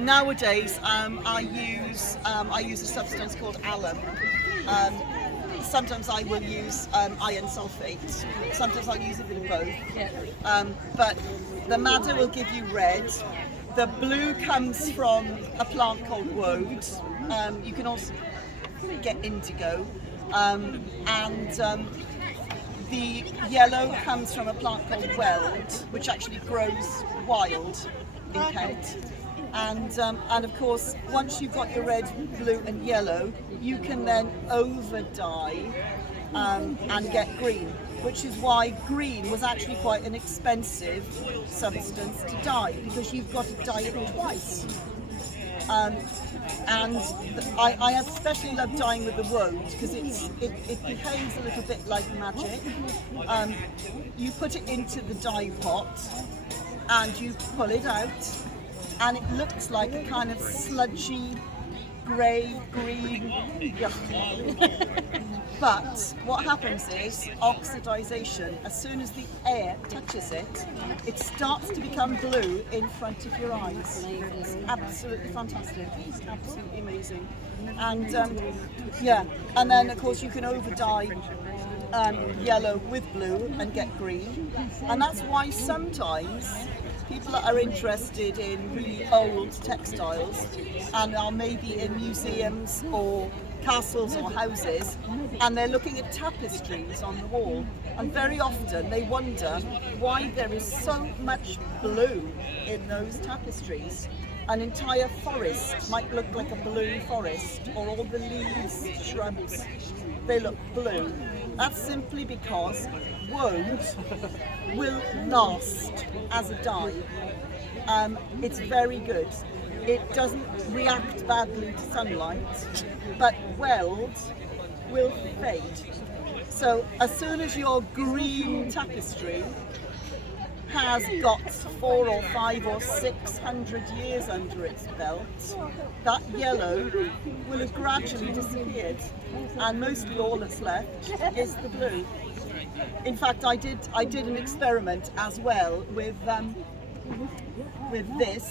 nowadays I use a substance called alum. Sometimes I will use iron sulfate. Sometimes I'll use a bit of both. But the madder will give you red. The blue comes from a plant called woad. You can also get indigo. The yellow comes from a plant called weld, which actually grows wild in Kent. And of course, once you've got your red, blue and yellow, you can then over dye and get green, which is why green was actually quite an expensive substance to dye, because you've got to dye it twice. I especially love dyeing with the woad because it behaves a little bit like magic. You put it into the dye pot and you pull it out, and it looks like a kind of sludgy, grey, green yuck. But what happens is oxidization. As soon as the air touches it, it starts to become blue in front of your eyes. It's absolutely fantastic. It's absolutely amazing. And and then of course you can over dye yellow with blue and get green. And that's why sometimes people that are interested in really old textiles and are maybe in museums or castles or houses, and they're looking at tapestries on the wall, and very often they wonder why there is so much blue in those tapestries. An entire forest might look like a blue forest, or all the leaves, shrubs, they look blue. That's simply because woad will last as a dye. It's very good. It doesn't react badly to sunlight, but weld will fade. So as soon as your green tapestry has got 400 or 500 or 600 years under its belt, that yellow will have gradually disappeared, and mostly all that's left is the blue. In fact, I did an experiment as well with this.